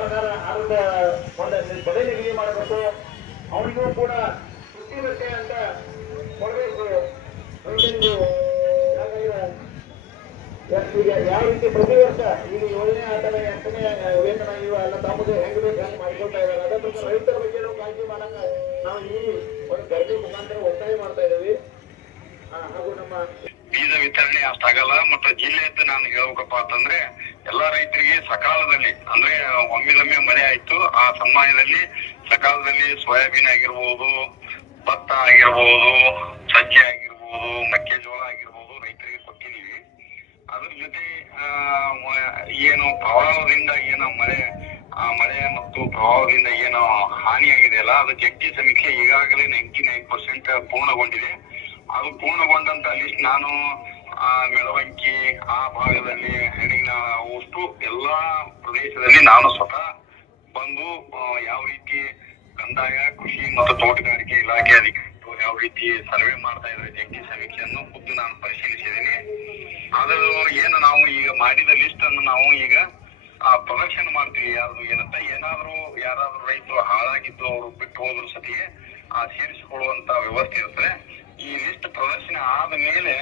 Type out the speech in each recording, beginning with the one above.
ಪ್ರಕಾರ ಅದನ್ನ ಒಂದು ಬೆಲೆ ನಿಗದಿ ಮಾಡಬೇಕು. ಅವನಿಗೂ ಕೂಡ ಸುದ್ದಿ ಬಟ್ಟೆ ಅಂತ ಕೊಡಬೇಕು. ಈಗ ಯಾವ ರೀತಿ ಪ್ರತಿ ವರ್ಷ ಈಗ 7ನೇ ಅಥವಾ 8ನೇ ವೇತನ ಇವೆಲ್ಲ ತಮ್ಮದು ಹೆಂಗ್ ಬೇಕು ಹೆಂಗ್ ಮಾಡ್ಕೊಳ್ತಾ ಇದ್ದಾರೆ. ಅದರ ರೈತರ ಬಗ್ಗೆ ಕಾಳಜಿ ಮಾಡಕ ನಾವು ಈ ಒಂದು ಧರಣಿ ಮುಖಾಂತರ ಒತ್ತಾಯ ಮಾಡ್ತಾ ಇದ್ದೀವಿ. ಹಾಗೂ ನಮ್ಮ ಬೀಜ ವಿತರಣೆ ಅಷ್ಟಾಗಲ್ಲ. ಮತ್ತು ಜಿಲ್ಲೆಯದ್ದು ನಾನು ಹೇಳ್ಬೇಕಪ್ಪ ಅಂತಂದ್ರೆ ಎಲ್ಲಾ ರೈತರಿಗೆ ಸಕಾಲದಲ್ಲಿ ಅಂದ್ರೆ ಒಮ್ಮಿದೊಮ್ಮೆ ಮಳೆ ಆಯ್ತು, ಆ ಸಮಯದಲ್ಲಿ ಸಕಾಲದಲ್ಲಿ ಸೋಯಾಬೀನ್ ಆಗಿರ್ಬೋದು, ಭತ್ತ ಆಗಿರ್ಬೋದು, ಸಜ್ಜೆ ಆಗಿರ್ಬೋದು, ಮೆಕ್ಕೆಜೋಳ ಆಗಿರ್ಬೋದು ರೈತರಿಗೆ ಕೊಟ್ಟಿದೀವಿ. ಅದ್ರ ಜೊತೆ ಏನು ಪ್ರವಾಹದಿಂದ ಏನು ಮಳೆ ಮತ್ತು ಪ್ರವಾಹದಿಂದ ಏನು ಹಾನಿಯಾಗಿದೆಯಲ್ಲ ಅದು ಜಂಟಿ ಸಮೀಕ್ಷೆ ಈಗಾಗಲೇ 99% ಪೂರ್ಣಗೊಂಡಿದೆ. ಅದು ಪೂರ್ಣಗೊಂಡಂತ ಲಿಸ್ಟ್ ನಾನು ಮೆಳವಂಕಿ ಆ ಭಾಗದಲ್ಲಿ ಹೆಣಿನ ಅಷ್ಟು ಎಲ್ಲಾ ಪ್ರದೇಶದಲ್ಲಿ ನಾನು ಸ್ವತಃ ಬಂದು ಯಾವ ರೀತಿ ಕಂದಾಯ, ಕೃಷಿ ಮತ್ತು ತೋಟಗಾರಿಕೆ ಇಲಾಖೆ ಅಧಿಕಾರಿಗಳು ಯಾವ ರೀತಿ ಸರ್ವೆ ಮಾಡ್ತಾ ಇದ್ದಾರೆ ಜಂಟಿ ಸಮೀಕ್ಷೆಯನ್ನು ಖುದ್ದು ನಾನು ಪರಿಶೀಲಿಸಿದ್ದೀನಿ. ಅದು ಏನು ನಾವು ಈಗ ಮಾಡಿದ ಲಿಸ್ಟ್ ಅನ್ನು ನಾವು ಈಗ ಪ್ರದರ್ಶನ ಮಾಡ್ತೀವಿ. ಯಾರು ಏನಂತ ಯಾರಾದ್ರೂ ರೈತರು ಹಾಳಾಗಿದ್ದು ಅವರು ಬಿಟ್ಟು ಹೋದ್ರು ಸತಿಗೆ ಸೇರಿಸಿಕೊಳ್ಳುವಂತ ವ್ಯವಸ್ಥೆ ಇರ್ತದೆ. ಈ ಲಿಸ್ಟ್ ಪ್ರದರ್ಶನ ಆದ ಮೇಲೆ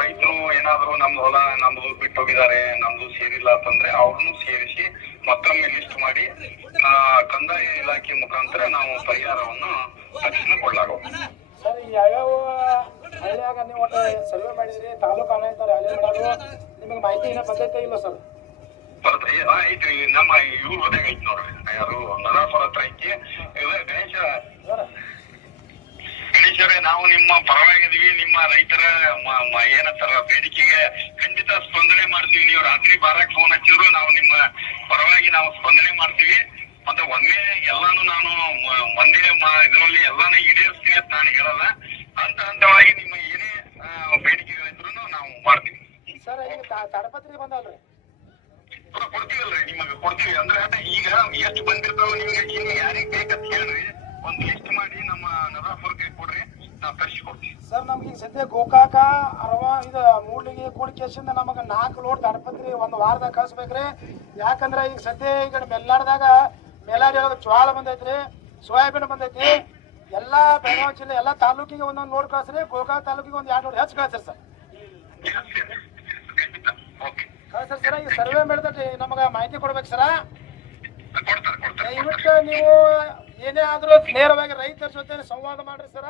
ರೈತರು ಏನಾದ್ರು ನಮ್ದು ಹೊಲ ನಮ್ದು ಬಿಟ್ಟು ಹೋಗಿದ್ದಾರೆ, ನಮ್ದು ಸೇರಿಲ್ಲ ಅಂತಂದ್ರೆ ಅವ್ರನ್ನು ಸೇರಿಸಿ ಮತ್ತೊಮ್ಮೆ ಲಿಸ್ಟ್ ಮಾಡಿ ಕಂದಾಯ ಇಲಾಖೆ ಮುಖಾಂತರ ನಾವು ಪರಿಹಾರವನ್ನು ತಕ್ಷಣ ಕೊಡಲಾಗುತ್ತೆ. ಸರ್, ಯಾವ್ಯಾವ ಹಳ್ಳಿಯಾಗ ನೀವು ಒಟ್ಟು ಸರ್ವೆ ಮಾಡಿದ್ರಿ, ತಾಲೂಕು ಆಡಳಿತ ರ್ಯಾಲಿ ಮಾಡೋದು ನಿಮಗೆ ಮಾಹಿತಿ ಏನೋ ಬಂದೈತೆ ಇಲ್ಲ ಸರ್? ಐತ್ರಿ, ನಮ್ಮ ಇವ್ರ ಹೋದಾಗ ಐತಿ ನೋಡ್ರಿ, ಯಾರು ನರಾಪುರ ಹತ್ರ ಐತಿ. ಗಣೇಶರೇ, ನಾವು ನಿಮ್ಮ ಪರವಾಗಿದೀವಿ. ನಿಮ್ಮ ರೈತರ ಏನಂತಾರ ಬೇಡಿಕೆಗೆ ಖಂಡಿತ ಸ್ಪಂದನೆ ಮಾಡ್ತೀವಿ. ನೀವು ರಾತ್ರಿ ಬಾರಕ್ ಫೋನ್ ಹಚ್ಚಿದ್ರು ನಾವು ನಿಮ್ಮ ಪರವಾಗಿ ನಾವು ಸ್ಪಂದನೆ ಮಾಡ್ತೀವಿ. ಮತ್ತೆ ಒಂದೇ ಎಲ್ಲಾನು ನಾನು ಒಂದೇ ಇದರಲ್ಲಿ ಎಲ್ಲಾನು ಈಡೇರಿಸ್ತೀವಿ ಅಂತ ನಾನು ಹೇಳಲ್ಲ. ಹಂತವಾಗಿ ನಿಮ್ಮ ಏನೇ ಬೇಡಿಕೆಗಳಿದ್ರು ನಾವು ಮಾಡ್ತೀವಿ. ಸರ್, ಈಗ ತಾಡಪತ್ರಿ ಬಂದಲ್ರಿ? ಕೊಡ್ತೀವಲ್ರಿ, ನಿಮಗೆ ಕೊಡ್ತೀವಿ. ಅಂದ್ರೆ ಈಗ ಎಷ್ಟು ಬಂದಿರ್ತಾವ ನಿಮ್ಗೆ ಇನ್ನು ಯಾರಿಗೆ ಬೇಕಂತ ಹೇಳ್ರಿ, ಒಂದು ಲಿಸ್ಟ್ ಮಾಡಿ ನಮ್ಮ ನರಾಪುರಕ್ಕೆ ಕೊಡ್ರಿ, ನಾವು ತರಿಸ್ಕೊಡ್ತೀವಿ. ಸರ್, ನಮ್ಗೆ ಈಗ ಸದ್ಯ ಗೋಕಾಕ ಇದು ಮೂಡ್ಲಿಗೆ ಕೂಡಿಕೆಸಿಂದ ನಮಗೆ 4 ಲೋಡ್ ತಾಡಪತ್ರಿ ಒಂದು ವಾರದಾಗ ಕಳಿಸ್ಬೇಕ್ರಿ. ಯಾಕಂದ್ರೆ ಈಗ ಸದ್ಯ ಈಗ ಮೆಲ್ಲಾಡ್ದಾಗ ಮೇಲಾಡಿ ಜ್ವಾಳ ಬಂದೈತ್ರಿ, ಸೋಯಾಬೀನ್ ಬಂದೈತಿ. ಎಲ್ಲಾ ಬೆಳಗಾವಿ ಜಿಲ್ಲೆ ಎಲ್ಲಾ ತಾಲೂಕಿಗೆ ಒಂದೊಂದು ಲೋಡ್ ಕಳಿಸ್ರಿ. ಗೋಕಾಕ ತಾಲೂಕಿಗೆ ಒಂದು 2 ಲೋಡ್ ಹೆಚ್ಚು ಕಳಿಸ್ರಿ ಸರ್. ಕಳಿಸ್ರಿ ಸರ್. ಈಗ ಸರ್ವೆ ಮಾಡಿದ್ರೆ ನಮಗೆ ಮಾಹಿತಿ ಕೊಡ್ಬೇಕು ಸರ. ದಯವಿಟ್ಟು ನೀವು ಏನೇ ಆದ್ರೂ ನೇರವಾಗಿ ರೈತರ ಜೊತೆ ಸಂವಾದ ಮಾಡ್ರಿ ಸರ.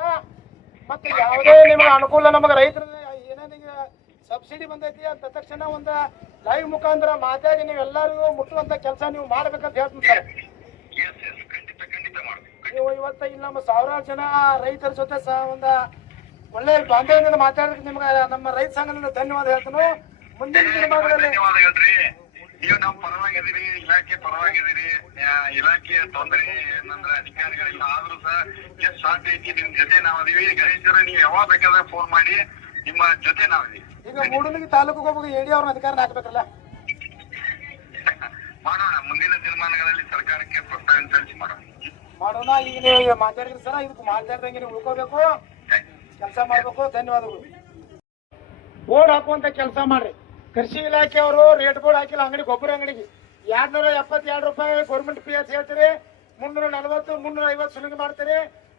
ಮತ್ತೆ ಯಾವುದೇ ನಿಮ್ಗೆ ಅನುಕೂಲ ನಮಗೆ ರೈತರ ಏನೇನಿಗೆ ಸಬ್ಸಿಡಿ ಬಂದೈತಿ ಅಂತ ತಕ್ಷಣ ಒಂದು ಲೈವ್ ಮುಖಾಂತರ ಮಾತಾಡಿ ನೀವು ಎಲ್ಲರಿಗೂ ಮುಟ್ಟುವಂತ ಕೆಲಸ ನೀವು ಮಾಡ್ಬೇಕಂತ ಹೇಳ್ತೀನಿ ಸರ್. ನೀವು ಇವತ್ತು ಇಲ್ಲಿ ನಮ್ಮ ಸಾವಿರಾರು ಜನ ರೈತರ ಜೊತೆ ಸಹ ಒಂದು ಒಳ್ಳೆ ಬಾಂಧವ್ಯದಿಂದ ಮಾತಾಡೋದಕ್ಕೆ ನಿಮ್ಗೆ ನಮ್ಮ ರೈತ ಸಂಘದಿಂದ ಧನ್ಯವಾದ ಹೇಳ್ತೀನಿ. ಮುಂದಿನ ದಿನಮಾನಗಳಲ್ಲಿ ನೀವು ನಮ್ಮ ಪರವಾಗಿದ್ದೀರಿ, ಇಲಾಖೆ ಪರವಾಗಿದ್ದೀರಿ. ಇಲಾಖೆಯ ತೊಂದರೆ ಏನಂದ್ರೆ ಅಧಿಕಾರಿಗಳಿಲ್ಲ, ಆದ್ರೂ ಸಹ ಎಷ್ಟು ಸಾಧ್ಯ ಐತಿ ನಿಮ್ ಜೊತೆ ನಾವದೀವಿ. ಗಣೇಶರ, ನೀವು ಯಾವಾಗ ಬೇಕಾದ್ರೆ ಫೋನ್ ಮಾಡಿ, ನಿಮ್ಮ ಜೊತೆ ನಾವಿದೀವಿ. ಈಗ ಮೂಡಲಗಿ ತಾಲೂಕಿಗೆ ಹೋಗಿ ಎಡಿ ಅವ್ರನ್ನ ಅಧಿಕಾರನ ಹಾಕ್ಬೇಕಲ್ಲ? ಮಾಡೋಣ, ಮುಂದಿನ ದಿನಮಾನಗಳಲ್ಲಿ ಸರ್ಕಾರಕ್ಕೆ ಪ್ರಸ್ತಾವನೆ ಸಲ್ಲಿಸಿ ಮಾಡೋಣ. ಈಗ ನೀವು ಮಾತಾಡಿದ್ರಿ ಸರ, ಇದಕ್ಕೆ ಮಾತಾಡ್ದಂಗೆ ನೀವು ಉಳ್ಕೋಬೇಕು, ಕೆಲಸ ಮಾಡ್ಬೇಕು. ಧನ್ಯವಾದಗಳು. ಬೋರ್ಡ್ ಹಾಕುವಂತ ಕೆಲಸ ಮಾಡ್ರಿ. ಕೃಷಿ ಇಲಾಖೆ ಅವರು ರೇಟ್ ಬೋರ್ಡ್ ಹಾಕಿಲ್ಲ ಅಂಗಡಿ, ಗೊಬ್ಬರ ಅಂಗಡಿಗೆ 272 ರೂಪಾಯಿ ಗೌರ್ಮೆಂಟ್ ಪಿ ಎಸ್ ಹೇಳ್ತೀರಿ, 340 350 ಸುಲಿಗೆ ಮಾಡ್ತೀರಿ.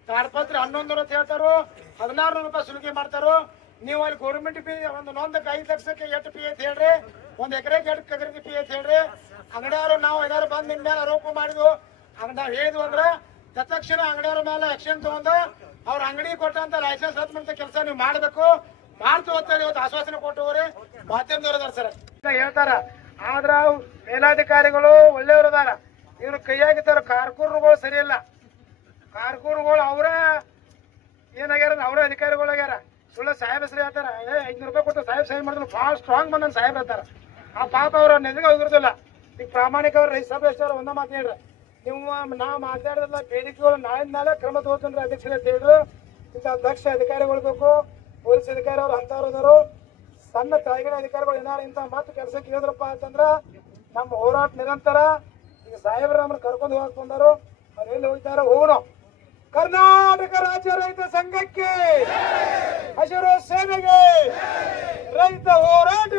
ತಾಡಪತ್ರಿ 1100 ಅಂತ ಹೇಳ್ತಾರೋ, 1600 ರೂಪಾಯಿ ಸುಲಿಗೆ ಮಾಡ್ತಾರೋ. ನೀವು ಅಲ್ಲಿ ಗೌರ್ಮೆಂಟ್ ಪಿ ಒಂದು ನೊಂದಕ್ಕೆ 5 ಲಕ್ಷಕ್ಕೆ ಎಷ್ಟು ಪಿ ಎಸ್ ಹೇಳ್ರಿ, 1 ಎಕರೆಗೆ ಎಷ್ಟು ಎಕರೆಗೆ ಪಿ ಎಸ್ ಹೇಳ್ರಿ. ಅಂಗಡಿಯವರು ನಾವು ಏನಾರು ಬಂದು ನಿಮ್ಮ ಮೇಲೆ ಆರೋಪ ಮಾಡಿದ್ವು, ನಾವು ಹೇಳಿದ್ವು ಅಂದ್ರೆ ತತ್ಕ್ಷಣ ಅಂಗಡಿಯವ್ರ ಮೇಲೆ ಆಕ್ಷನ್ ತಗೊಂಡು ಅವ್ರ ಅಂಗಡಿ ಕೊಟ್ಟಂತ ಲೈಸೆನ್ಸ್ ರದ್ದು ಮಾಡೋ ಕೆಲಸ ನೀವು ಮಾಡಬೇಕು. ಮಾಡ್ತು ಅಂತೇಳಿ ಇವತ್ತು ಆಶ್ವಾಸನೆ ಕೊಟ್ಟು ಹೋಗ್ರಿ. ಮಾಧ್ಯಮದವ್ರು ಅದಾರ ಸರ್ ಹೇಳ್ತಾರ, ಆದ್ರ ಮೇಲಾಧಿಕಾರಿಗಳು ಒಳ್ಳೆಯವರು ಅದಾರ. ಇವ್ರು ಕೈಯಾಗಿದ್ದಾರ ಕಾರ್ಕೂರ್ಗಳು ಸರಿ ಇಲ್ಲ. ಕಾರ್ಕೂರ್ಗಳು ಅವರ ಏನಾಗ್ಯಾರ, ಅವರೇ ಅಧಿಕಾರಿಗಳಾಗ್ಯಾರ. ಸುಳ್ಳ ಸಾಹೇಬ್ ಹೆಸರು ಹೇಳ್ತಾರ, 500 ರೂಪಾಯಿ ಕೊಟ್ಟು ಸಾಹೇಬ್ ಸಹಿ ಮಾಡಿದ್ರು ಭಾಳ ಸ್ಟ್ರಾಂಗ್ ಬಂದ ಸಾಹೇಬ್ ಹೇಳ್ತಾರ. ಆ ಪಾಪ ಅವ್ರ ನಿಜಗ ಹೋಗಿರೋದಿಲ್ಲ. ಈಗ ಪ್ರಾಮಾಣಿಕ ಅವ್ರ ರೈತ ಸಭೆ ಎಷ್ಟೋ ಒಂದ ಮಾತು ಹೇಳ್ರಿ, ನೀವು ನಾ ಮಾತಾಡಿದ್ರಲ್ಲ ಬೇಡಿಕೆಗಳು ನಾಳೆ ಕ್ರಮ ತಗೋತೀನಿ ಅಧ್ಯಕ್ಷರ ಅಂತ ಹೇಳಿದ್ರು. ಇಂಥ ದಕ್ಷ ಅಧಿಕಾರಿಗಳು ಬೇಕು, ಪೊಲೀಸ್ ಅಧಿಕಾರಿ ಅವ್ರು ಅಂತವ್ರದಾರು. ಸಣ್ಣ ತಾಯಿಗಳ ಅಧಿಕಾರಿಗಳು ಏನಾರು ಇಂಥ ಮಾತು ಕೆಲಸಕ್ಕೆ ಹೇಳಿದ್ರಪ್ಪ ಅಂತಂದ್ರ ನಮ್ಮ ಹೋರಾಟ ನಿರಂತರ. ಈಗ ಸಾಹೇಬ್ರ ನಮ್ಮನ್ನು ಕರ್ಕೊಂಡು ಹೋಗಕ್ ಬಂದಾರು, ಅವ್ರು ಎಲ್ಲಿ ಹೋಗ್ತಾರ ಹೋಗೋಣ. ಕರ್ನಾಟಕ ರಾಜ್ಯ ರೈತ ಸಂಘಕ್ಕೆ, ಹಸಿರು ಸೇನೆಗೆ, ರೈತ ಹೋರಾಟ.